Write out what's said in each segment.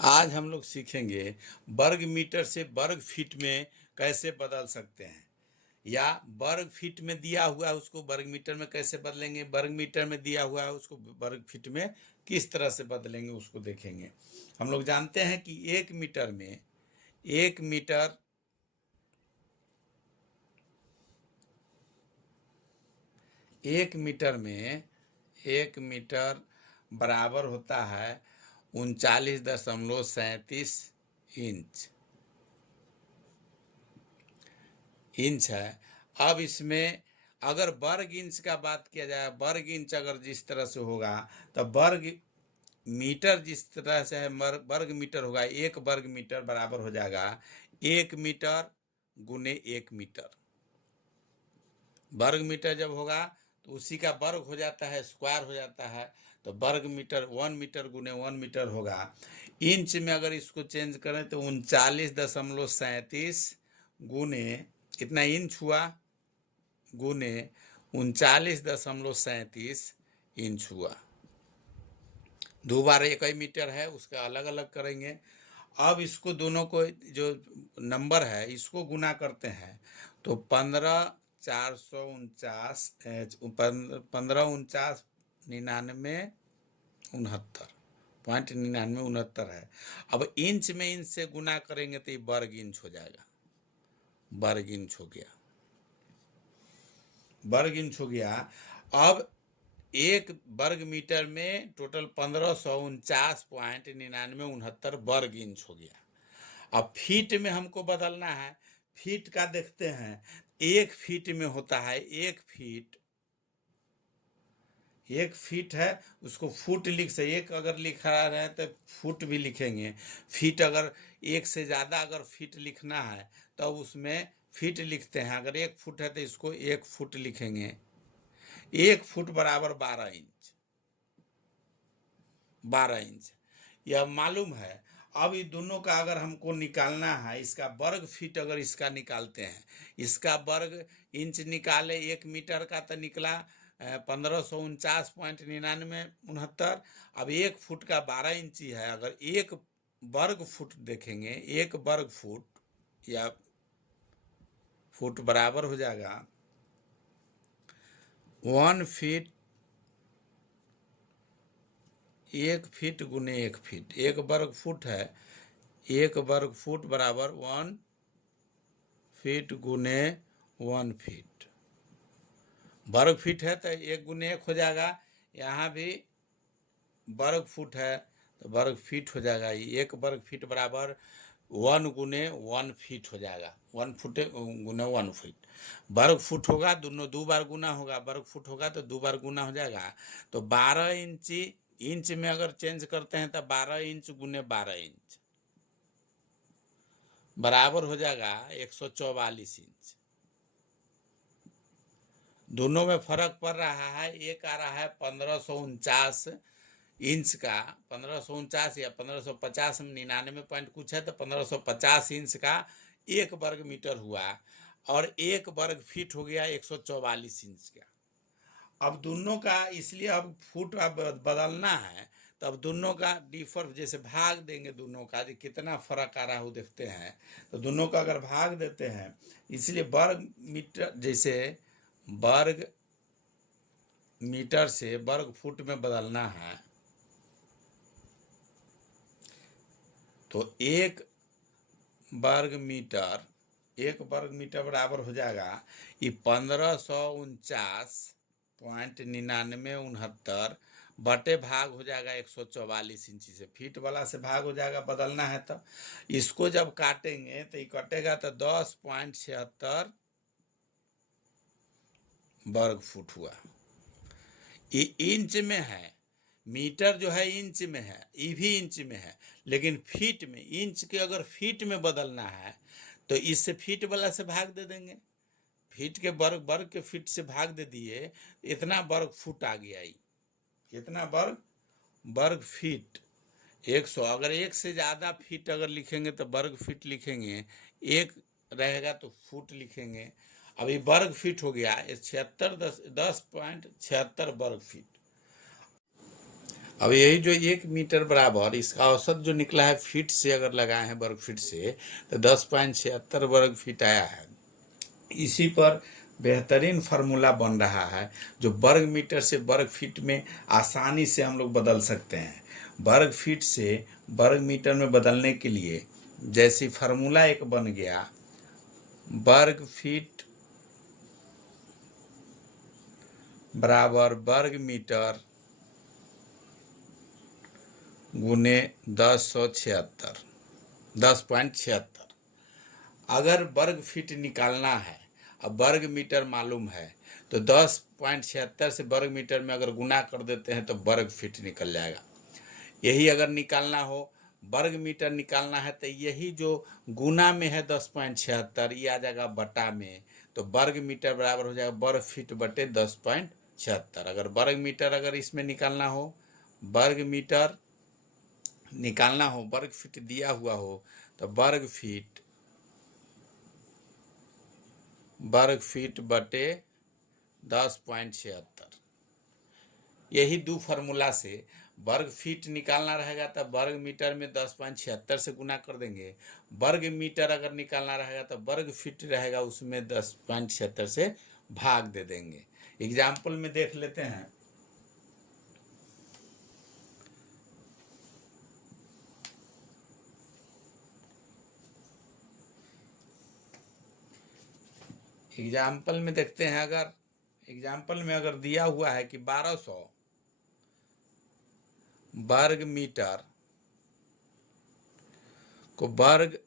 आज हम लोग सीखेंगे वर्ग मीटर से वर्ग फीट में कैसे बदल सकते हैं, या वर्ग फीट में दिया हुआ है उसको वर्ग मीटर में कैसे बदलेंगे, वर्ग मीटर में दिया हुआ है उसको वर्ग फीट में किस तरह से बदलेंगे उसको देखेंगे। हम लोग जानते हैं कि एक मीटर में एक मीटर बराबर होता है 39.37 इंच है। अब इसमें अगर वर्ग इंच का बात किया जाए, वर्ग इंच अगर जिस तरह से होगा तो वर्ग मीटर जिस तरह से है वर्ग मीटर होगा, एक वर्ग मीटर बराबर हो जाएगा 1 मीटर गुने 1 मीटर। वर्ग मीटर जब होगा तो उसी का वर्ग हो जाता है, स्क्वायर हो जाता है, तो वर्ग मीटर 1 मीटर गुने 1 मीटर होगा। इंच में अगर इसको चेंज करें तो 39.37 गुने कितना इंच हुआ, गुने 39.37 इंच हुआ। दो बार एक ही मीटर है, उसका अलग अलग करेंगे। अब इसको दोनों को जो नंबर है इसको गुना करते हैं तो 15,449.99 है। अब इंच में इंच से गुना करेंगे तो ये वर्ग इंच हो जाएगा, वर्ग इंच हो गया, वर्ग इंच हो गया। अब एक वर्ग मीटर में टोटल 1549.99 वर्ग इंच हो गया। अब फीट में हमको बदलना है, फीट का देखते हैं। एक फीट में होता है एक फीट है, उसको फुट लिख से एक अगर लिखा रहे तो फुट भी लिखेंगे। फीट अगर एक से ज़्यादा अगर फीट लिखना है तो उसमें फीट लिखते हैं। अगर 1 फुट है तो इसको 1 फुट लिखेंगे। 1 फुट बराबर 12 इंच यह मालूम है। अब ये दोनों का अगर हमको निकालना है, इसका वर्ग फीट अगर इसका निकालते हैं, इसका वर्ग इंच निकाले 1 मीटर का तो निकला 1549.99। अब 1 फुट का 12 इंची है। अगर 1 वर्ग फुट देखेंगे, 1 वर्ग फुट या फुट बराबर हो जाएगा 1 फीट, 1 फीट गुने 1 फीट। 1 वर्ग फुट है, 1 वर्ग फुट बराबर 1 फीट गुने 1 फीट। वर्ग फीट है तो 1 गुने 1 हो जाएगा। यहाँ भी वर्ग फुट है तो वर्ग फीट हो जाएगा। 1 वर्ग फीट बराबर 1 गुने 1 फीट हो जाएगा, 1 फुट गुने 1 फीट। वर्ग फुट होगा, दोनों 2 बार गुना होगा, वर्ग फुट होगा तो 2 बार गुना हो जाएगा। तो 12 इंची इंच में अगर चेंज करते हैं तो 12 इंच गुने 12 इंच बराबर हो जाएगा 144 इंच। दोनों में फर्क पड़ रहा है। एक आ रहा है 1549 इंच का, 1549 या 1550 में 99 पॉइंट कुछ है तो 1550 इंच का 1 वर्ग मीटर हुआ, और 1 वर्ग फीट हो गया 144 इंच का। अब दोनों का इसलिए अब फुट अब बदलना है, तो अब दोनों का डिफर जैसे भाग देंगे, दोनों का जो कितना फर्क आ रहा है वो देखते हैं। तो दोनों का अगर भाग देते हैं, इसलिए वर्ग मीटर जैसे वर्ग मीटर से वर्ग फुट में बदलना है तो 1 वर्ग मीटर बराबर हो जाएगा ये 1549.99 बटे भाग हो जाएगा 144 इंची से। फीट वाला से भाग हो जाएगा, बदलना है तो इसको जब काटेंगे तो ये कटेगा तो 10.76 वर्ग फुट हुआ। ये इंच में है, मीटर जो है इंच में है, ये भी इंच में है, लेकिन फीट में, इंच के अगर फीट में बदलना है तो इससे फीट वाला से भाग दे देंगे। फीट के वर्ग के फीट से भाग दे दिए, इतना वर्ग फुट आ गया। इतना वर्ग फीट 100। अगर 1 से ज़्यादा फीट अगर लिखेंगे तो वर्ग फीट लिखेंगे, 1 रहेगा तो फुट लिखेंगे। अभी वर्ग फीट हो गया 10.76 वर्ग फीट। अब यही जो 1 मीटर बराबर इसका औसत जो निकला है फीट से अगर लगाए हैं वर्ग फीट से, तो 10.76 वर्ग फीट आया है। इसी पर बेहतरीन फार्मूला बन रहा है जो वर्ग मीटर से वर्ग फीट में आसानी से हम लोग बदल सकते हैं। वर्ग फीट से वर्ग मीटर में बदलने के लिए जैसे फार्मूला एक बन गया, वर्ग फीट बराबर वर्ग मीटर गुने 10.76। अगर वर्ग फीट निकालना है, अब वर्ग मीटर मालूम है, तो 10.76 से वर्ग मीटर में अगर गुना कर देते हैं तो वर्ग फीट निकल जाएगा। यही अगर निकालना हो, वर्ग मीटर निकालना है, तो यही जो गुना में है 10.76 ये आ जाएगा बटा में, तो वर्ग मीटर बराबर हो जाएगा वर्ग फीट बटे 10.76। अगर वर्ग मीटर अगर इसमें निकालना हो, वर्ग मीटर निकालना हो, वर्ग फीट दिया हुआ हो, तो वर्ग फीट बटे 10.76। यही दो फार्मूला से वर्ग फीट निकालना रहेगा तो वर्ग मीटर में 10.76 से गुना कर देंगे। वर्ग मीटर अगर निकालना रहेगा तो वर्ग फीट रहेगा उसमें 10.76 से भाग दे देंगे। एग्जाम्पल में देख लेते हैं। एग्जाम्पल में देखते हैं, अगर एग्जाम्पल में अगर दिया हुआ है कि 1200 वर्ग मीटर को वर्ग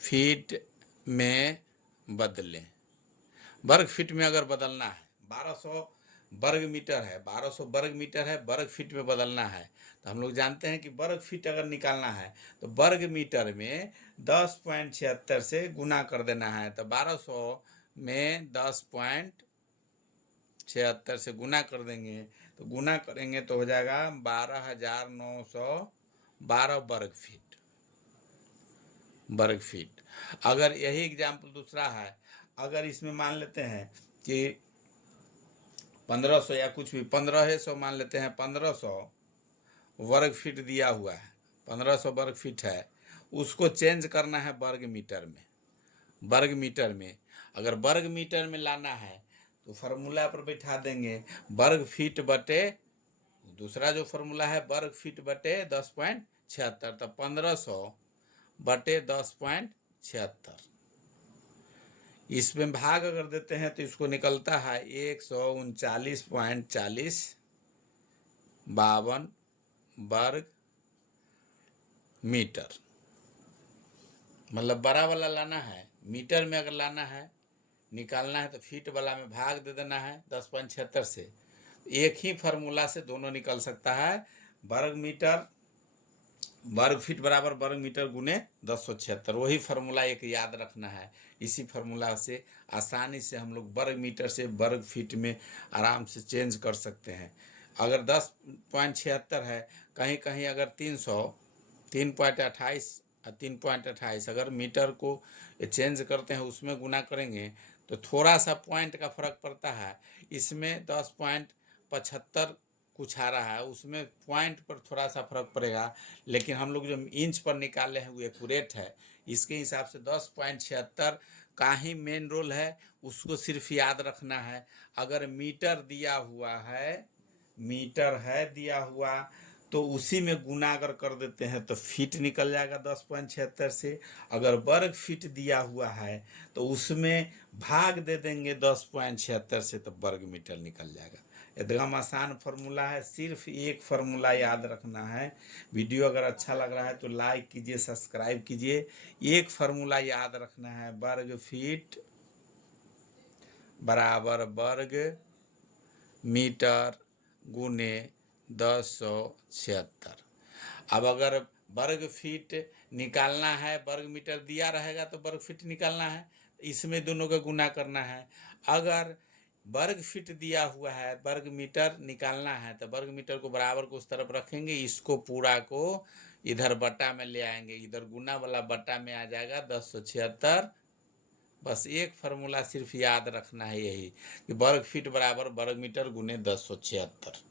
फीट में बदलें। वर्ग फीट में अगर बदलना है, 1200 वर्ग मीटर है, 1200 वर्ग मीटर है, वर्ग फीट में बदलना है, तो हम लोग जानते हैं कि वर्ग फीट अगर निकालना है तो वर्ग मीटर में 10.76 से गुना कर देना है। तो 1200 में 10.76 से गुना कर देंगे, तो गुना करेंगे तो हो जाएगा 12,912 वर्ग फीट। अगर यही एग्जाम्पल दूसरा है, अगर इसमें मान लेते हैं कि 1500 या कुछ भी 1500 मान लेते हैं, 1500 वर्ग फीट दिया हुआ है, 1500 वर्ग फीट है, उसको चेंज करना है वर्ग मीटर में। वर्ग मीटर में अगर वर्ग मीटर में लाना है तो फार्मूला पर बैठा देंगे वर्ग फीट बटे दूसरा जो फार्मूला है वर्ग फीट बटे 10.76, तो 1500 बटे 10.76। इसमें भाग अगर देते हैं तो इसको निकलता है 139.4052 वर्ग मीटर। मतलब बड़ा वाला लाना है, मीटर में अगर लाना है, निकालना है तो फीट वाला में भाग दे देना है 10.76 से। एक ही फार्मूला से दोनों निकल सकता है, वर्ग मीटर वर्ग फीट बराबर वर्ग मीटर गुने 1076। वही फार्मूला एक याद रखना है। इसी फार्मूला से आसानी से हम लोग वर्ग मीटर से वर्ग फीट में आराम से चेंज कर सकते हैं। अगर 10.76 है, कहीं कहीं अगर 3.28 3.28 अगर मीटर को चेंज करते हैं उसमें गुना करेंगे तो थोड़ा सा पॉइंट का फर्क पड़ता है। इसमें 10.75 कुछ आ रहा है, उसमें पॉइंट पर थोड़ा सा फर्क पड़ेगा, लेकिन हम लोग जो इंच पर निकाले हैं वो एक्यूरेट है। इसके हिसाब से 10.76 का ही मेन रोल है, उसको सिर्फ याद रखना है। अगर मीटर दिया हुआ है, मीटर है दिया हुआ, तो उसी में गुना अगर कर देते हैं तो फीट निकल जाएगा 10.76 से। अगर वर्ग फीट दिया हुआ है तो उसमें भाग दे देंगे 10.76 से, तो वर्ग मीटर निकल जाएगा। एकदम आसान फार्मूला है, सिर्फ एक फार्मूला याद रखना है। वीडियो अगर अच्छा लग रहा है तो लाइक कीजिए, सब्सक्राइब कीजिए। एक फार्मूला याद रखना है, वर्ग फीट बराबर वर्ग मीटर गुने 1076। अब अगर वर्ग फीट निकालना है, वर्ग मीटर दिया रहेगा तो वर्ग फीट निकालना है, इसमें दोनों का गुना करना है। अगर वर्ग फीट दिया हुआ है, वर्ग मीटर निकालना है, तो वर्ग मीटर को बराबर को उस तरफ रखेंगे, इसको पूरा को इधर बटा में ले आएंगे, इधर गुना वाला बटा में आ जाएगा 1076। बस एक फार्मूला सिर्फ याद रखना है, यही कि वर्ग फीट बराबर वर्ग मीटर गुने 1076।